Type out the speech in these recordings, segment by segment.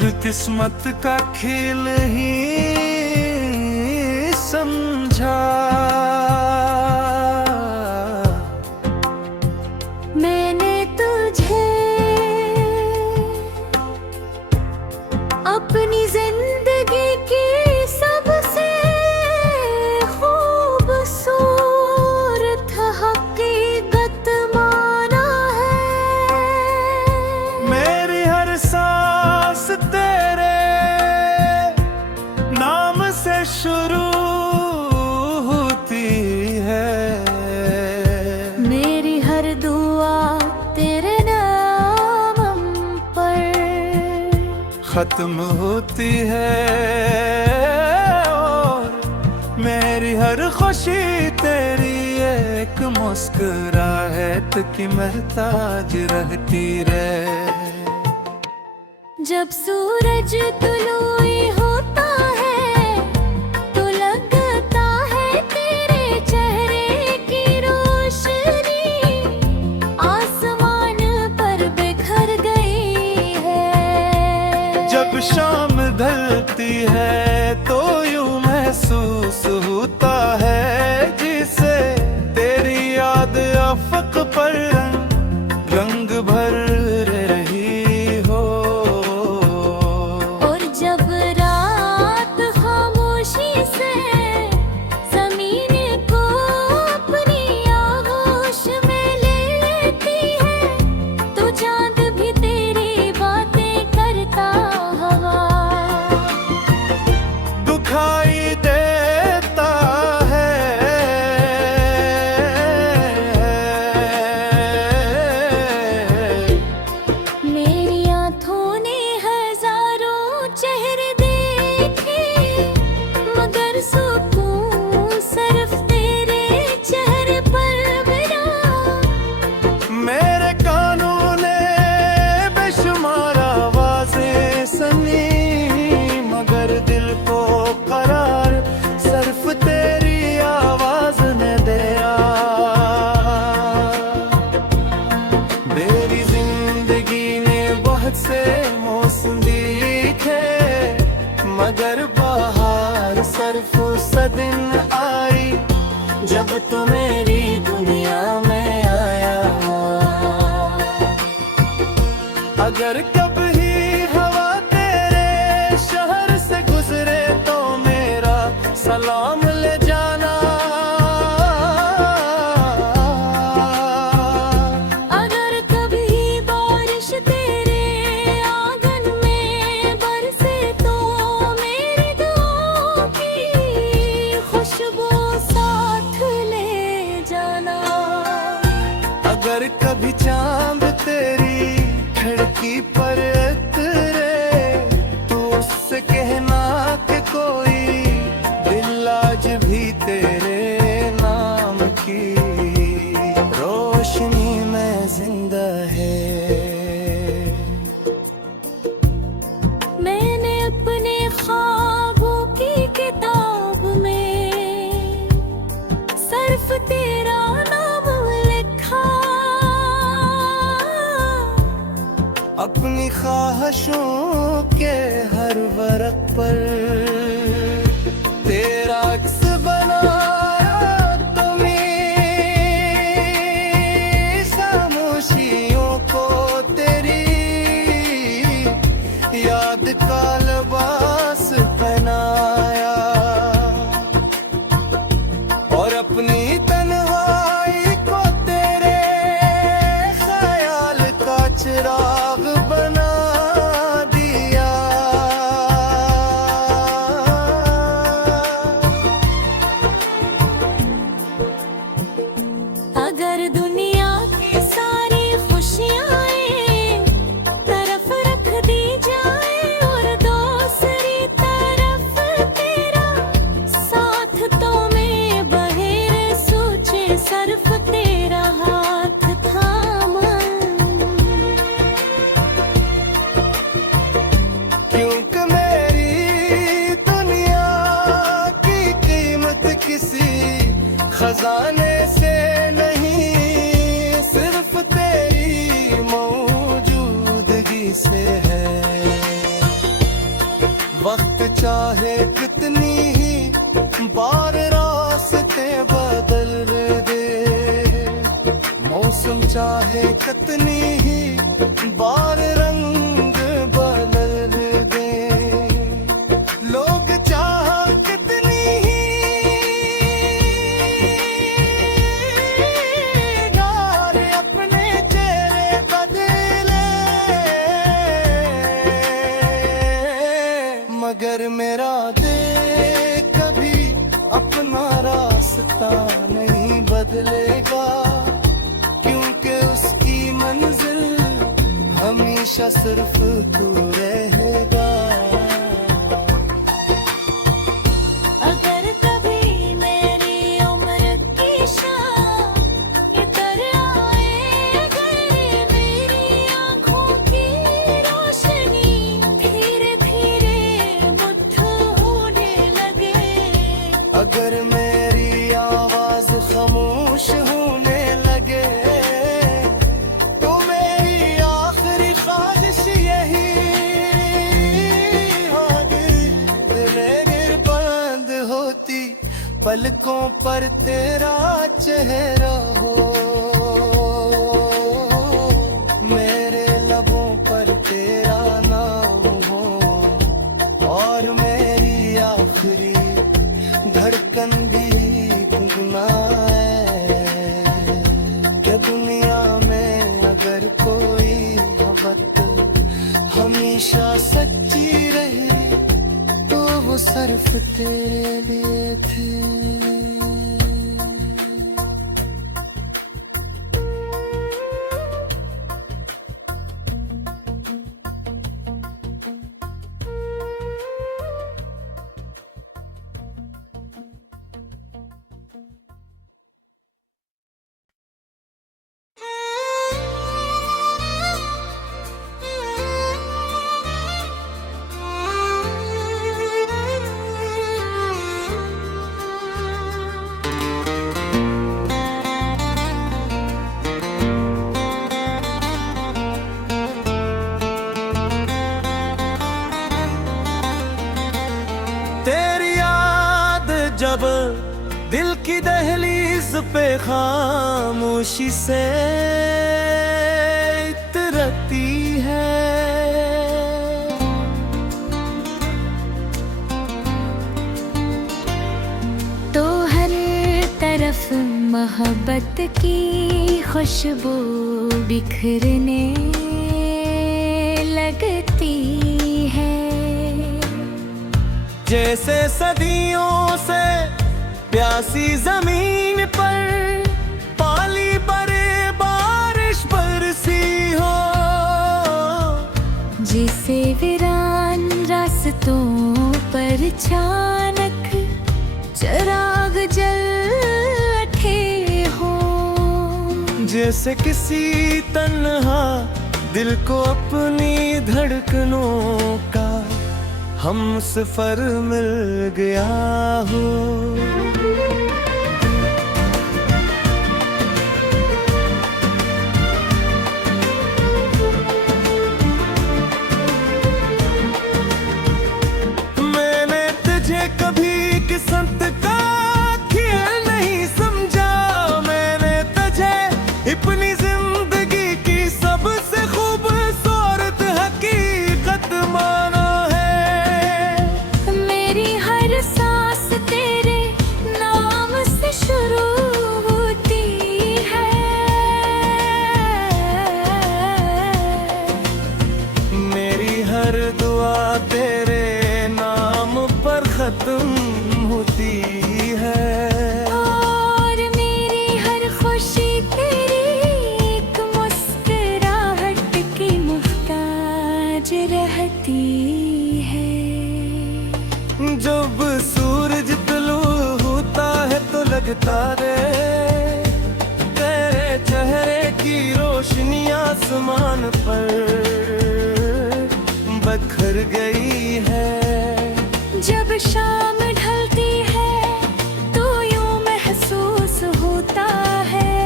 किस्मत का खेल ही समझा। मैंने तुझे अपनी जिंदगी की सबसे खूबसूरत हकीकत माना है। मेरी हर सांस तेरे नाम से शुरू होती है। मेरी हर दुआ तेरे नाम पर खत्म होती है और मेरी हर खुशी तेरी एक मुस्कुराहट की महताज रहती रहे। जब सूरज तुलुई होता है तो लगता है तेरे चेहरे की रोशनी आसमान पर बिखर गई है। जब शाम ढलती है तो यूं महसूस होता है जिसे तेरी याद अफक पर रंग भर रही हो। और जब रात खामोशी से जमीन को अपनी आगोश में लेती है तो चांद भी तेरी बातें करता हवा दुखाई देता है। मेरी आँखों ने हजारों चेहरे देखे मगर सुकून सिर्फ तेरे चेहरे पर मिला। मेरे कानों ने बेशुमार आवाजें सुनी मगर दिल को करार सिर्फ तेरी आवाज ने दिया। मेरी जिंदगी ने बहुत से मौसम देखे मगर बहार सिर्फ उस दिन आई जब तू मेरी दुनिया में आया। अगर कभी हवा तेरे शहर से गुजरे तो मेरा सलाम ले जाना। अगर कभी बारिश तेरे आंगन में बरसे तो मेरी दुआओं की खुशबू साथ ले जाना। अगर कभी चांद तेरी खिड़की पर उतरे तो उससे कहना कि कोई दिल आज भी तेरे नाम की रोशनी में जिंदा है। मैंने अपने ख्वाबों की किताब में सिर्फ तेरा नाम लिखा। अपनी ख्वाहिशों के हर वर्क पर तेरा अक्स बनाया तुम्हें खामोशियों को तेरी याद का लिबास पहनाया और अपनी तन्हाई को तेरे ख्याल का चिराग बना दिया। अगर दुनिया की सारी खुशियाँ एक तरफ रख दी जाए और दूसरी तरफ तेरा साथ तो मैं बहेर सोचे सिर्फ तेरा हाथ थामा। क्योंकि मेरी दुनिया की कीमत किसी खजाने से नहीं सिर्फ तेरी मौजूदगी से है। वक्त चाहे कितनी ही बार रास्ते बदल दे, मौसम चाहे कितनी ही बार रंग बदल दे, लोग चाह कितनी ही यार अपने चेहरे बदले, मगर मेरा दिल कभी अपना रास्ता नहीं बदलेगा, क्योंकि उसकी मंजिल हमेशा सिर्फ तू रहेगा। अगर कभी मेरी उम्र की शाम इधर आए, अगर मेरी आँखों की रोशनी धीरे धीरे मुट्ठ होने लगे, अगर मेरी आवाज खामोश होने लगे, तो मेरी आखिरी ख्वाहिश यही होगी, दिलें बंद होती पलकों पर तेरा चेहरा हो, मेरे लबों पर तेरा नाम हो, और मेरी आखिरी धड़कन भी गुनगुनाए कि दुनिया में अगर कोई मोहब्बत हमेशा सच्ची रही, तो वो सिर्फ तेरे लिए थी। तेरी याद जब दिल की दहलीज पे खामोशी से इतरती है, तो हर तरफ मोहब्बत की खुशबू बिखरने लगती है, जैसे सदियों से प्यासी जमीन पर पाली बरे बारिश बरसी हो, जिसे वीरान रास्तों पर अचानक चिराग जल उठे हो, जैसे किसी तन्हा दिल को अपनी धड़कनों का हम सफर मिल गया हो। मैंने तुझे कभी किस्मत का खेल नहीं समझा, मैंने तुझे अपनी जिंदगी की सबसे खूबसूरत हकीकत माना है, मेरी हर सांस तेरे नाम से शुरू होती है, मेरी हर दुआ तेरे नाम पर खत्म होती है, और मेरी हर खुशी तेरी एक मुस्कुराहट की मुहताज रहती है। जब सूरज तुलू होता है तो लगता रे तेरे चेहरे की रोशनी आसमान पर बखर गई है, जब शाम ढलती है तो यूं महसूस होता है,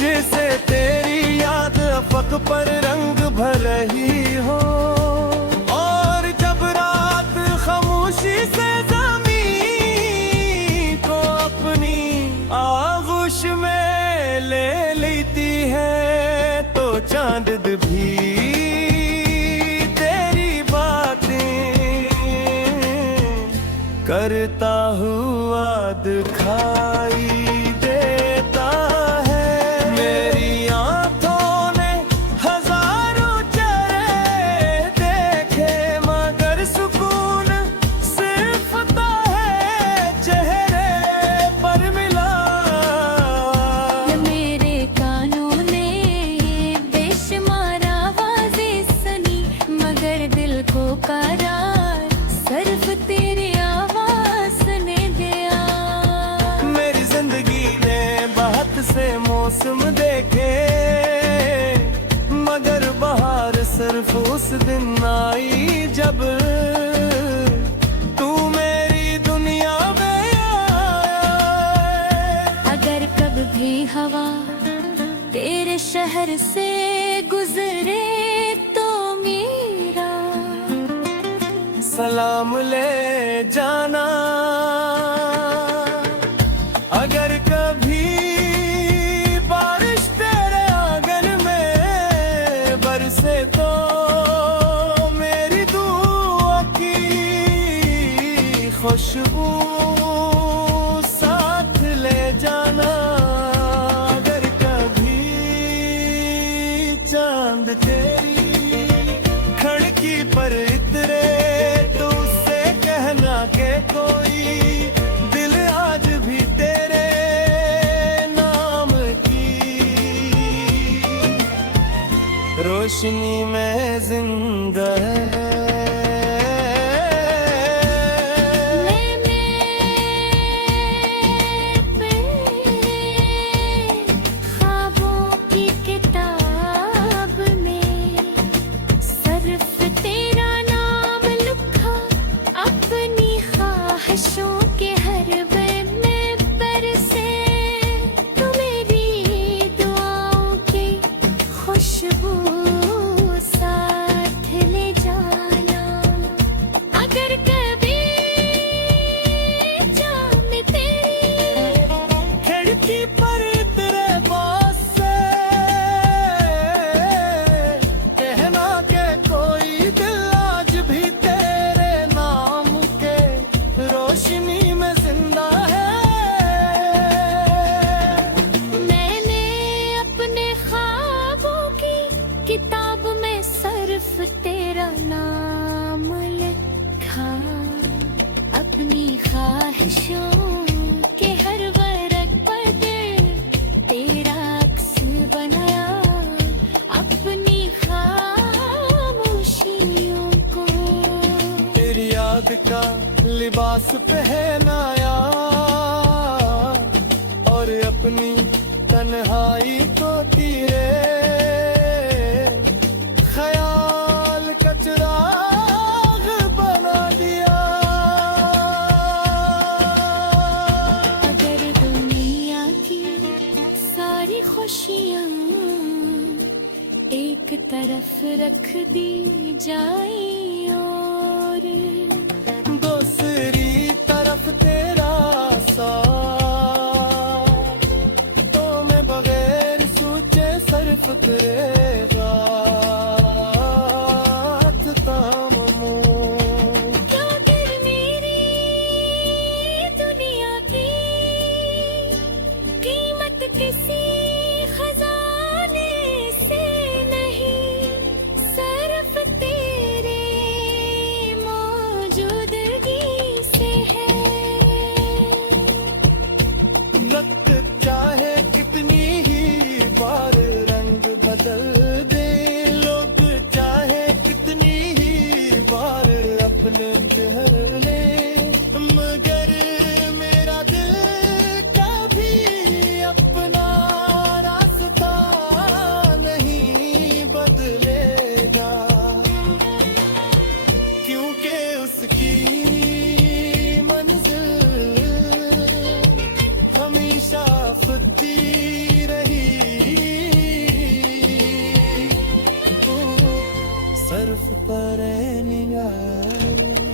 जैसे तेरी याद अफक पर रंग भर रही हो, और करता हुआ दिखाई देता है। मेरी आंखों ने हजारों चेहरे देखे मगर सुकून सिर्फ ता है चेहरे पर मिला। मेरे कानों ने बेशुमार आवाज़ें सुनी मगर दिल को करार सिर्फ तेरी आवाज़ ने दिया। मेरी जिंदगी ने बहुत से मौसम देखे मगर बहार सिर्फ उस दिन आई जब तू मेरी दुनिया में आया। अगर कभी हवा तेरे शहर से गुजरे तो मेरा सलाम ले जाना। अगर कभी बारिश तेरे आंगन में बरसे तो मेरी दुआ की खुशबू साथ ले जाना। अगर कभी चांद तेरी खिड़की पर इतरे तो उससे कहना के कोई दिल आज भी तेरे नाम की रोशनी में जिंदा है। ख्वाबों की किताब में सिर्फ तेरा नाम लिखा अपनी ख्वाहिशों के हर बन में बरसे तो मेरी दुआओं की खुशबू साथ ले जाना। अगर कभी चांद तेरी खिड़की पर तेरे पास से कहना के कोई दिल आज भी तेरे नाम के रोशनी में जिंदा है। मैंने अपने ख्वाबों की किताब में सिर्फ तेरा नाम लिखा अपनी ख्वाहिशों के हर वर्ग पर दिल तेरा अक्स बनाया अपनी खामोशियों को। तेरी याद का लिबास पहनाया और अपनी तन्हाई को तेरे ख्याल का चिराग बना दिया। अगर दुनिया की सारी खुशियाँ एक तरफ रख दी जाए और दूसरी तरफ तेरा साथ तो मैं बगैर सोचे सिर्फ तेरे रात तामूं। अगर मेरी दुनिया की कीमत किसी खजाने से नहीं सिर्फ तेरे मौजूदगी से है। वक्त चाहे कितनी ही बार रंग बदल दे, लोग चाहे कितनी ही बार अपने जहर ले, मगर मेरा दिल कभी अपना रास्ता नहीं बदलेगा, क्योंकि उसकी मंजिल हमेशा खुदी रही। सिर्फ पर निगाह